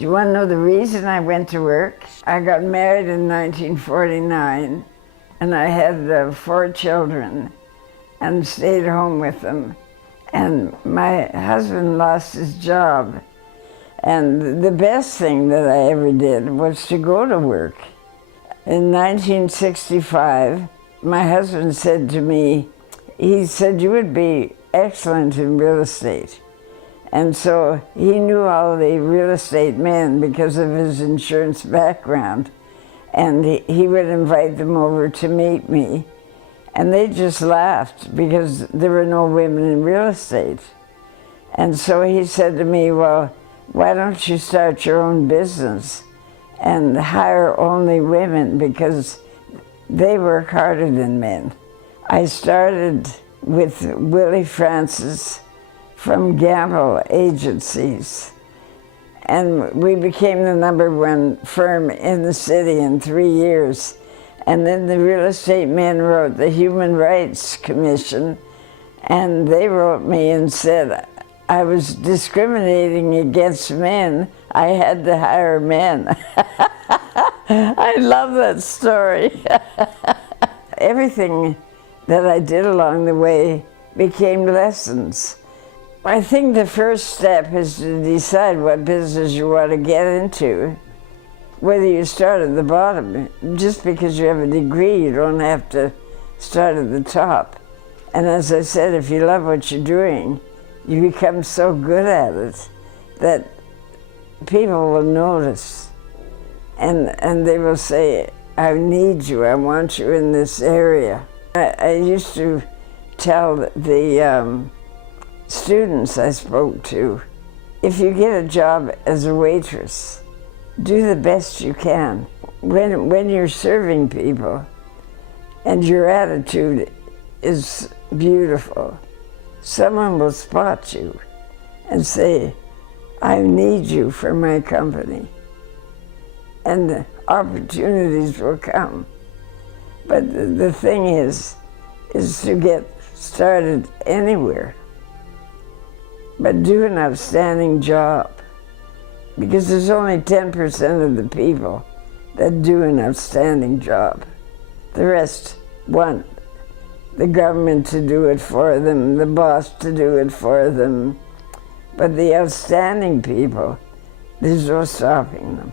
Do you want to know the reason I went to work? I got married in 1949, and I had 4 children and stayed home with them. And my husband lost his job. And the best thing that I ever did was to go to work. In 1965, my husband said to me, he said, "You would be excellent in real estate." And so he knew all the real estate men because of his insurance background. And he would invite them over to meet me. And they just laughed because there were no women in real estate. And so he said to me, "Well, why don't you start your own business and hire only women because they work harder than men?" I started with Willie Francis from Gamble Agencies, and we became the #1 firm in the city in 3 years. And then the real estate men wrote the Human Rights Commission, and they wrote me and said I was discriminating against men. I had to hire men. I love that story. Everything that I did along the way became lessons. I think the first step is to decide what business you want to get into. Whether you start at the bottom, just because you have a degree, you don't have to start at the top. And as I said, if you love what you're doing, you become so good at it that people will notice. And they will say, "I need you, I want you in this area." I used to tell the students I spoke to, if you get a job as a waitress, do the best you can. When you're serving people and your attitude is beautiful, someone will spot you and say, "I need you for my company." And the opportunities will come. But the thing is to get started anywhere. But do an outstanding job, because there's only 10% of the people that do an outstanding job. The rest want the government to do it for them, the boss to do it for them. But the outstanding people, there's no stopping them.